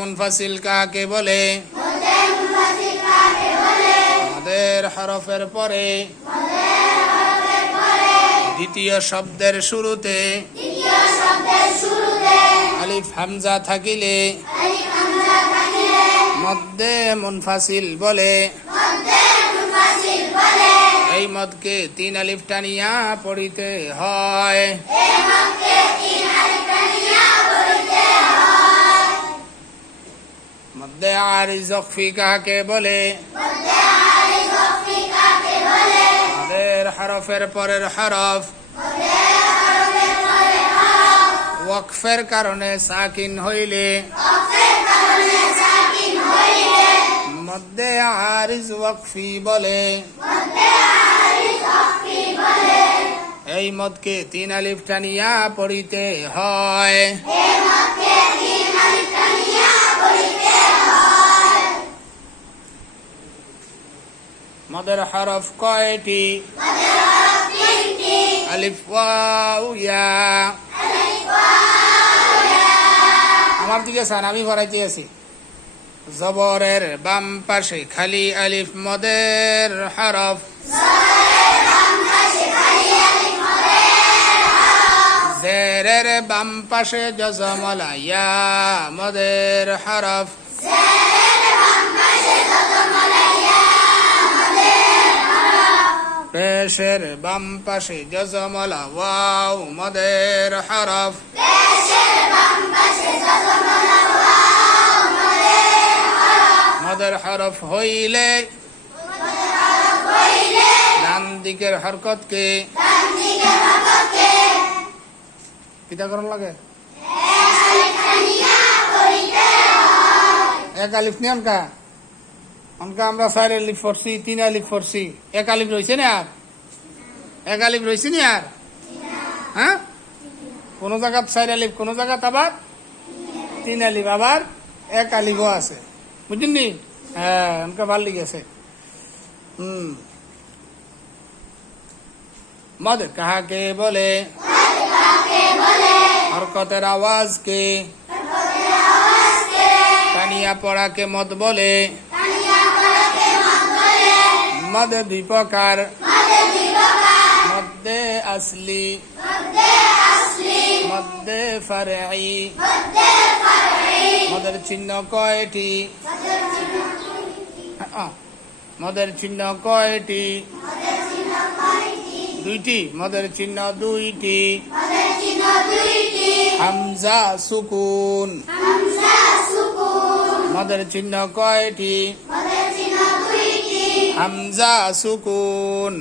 মুনফাসিল কাকে বলে? মদের হরফের পরে দ্বিতীয় শব্দের শুরুতে আলিফ হামজা থাকিলে মদ্দে মুনফাসিল বলে। এই মদকে 3 আলিফ টানিয়া পড়িতে হয়। মদ্দে আরিজ ওয়াকফি কাকে বলে? মদের হরফের পরের হরফ ওয়াকফের কারণে সাকিন হইলে মদ্দে আরিজ ওয়াকফি বলে। এই মদকে 3 আলিফ টানিয়া পড়িতে হয়। মদের হরফ কয়টি? আলিফ ওয়াও ইয়া। আমার দিকে চান, আমি ভরাইতে আছি। জবরের বাম পাশে খালি আলিফ মদের হরফ। জেরের বাম পাশে জজমলা ইয়া মদের হরফ। পেশের বাম পাশে জজমলা ওয়াও মদের হরফ। মদের হরফ হইলে ডান দিকের হরকতকে কিতা করার লাগে? এক আলিফ নিয়ে অনকা আমরা 4 আলিফ পড়ছি, 3 আলিফ পড়ছি। 1 আলিফ রয়েছে না? আর 1 আলিফ রয়েছে না? আর হ্যাঁ, কোন জায়গাত 4 আলিফ, কোন জায়গাত আবার 3 আলিফ, আবার 1 আলিফও আছে, বুঝলি? হ্যাঁ, অনকা ভাল লেগেছে। মদ কাহাকে বলে? হরকতের আওয়াজকে টানিয়া পড়াকে মদ বলে। মদ 2 প্রকার, মদ্দে আসলি, মদ্দে ফারঈ। মদের চিহ্ন কয়টি? মদের চিহ্ন কয়টি? 2টি। মদের চিহ্ন 2টি। হামজা সুকুন। মদের চিহ্ন কয়টি? হামজা সুকুন।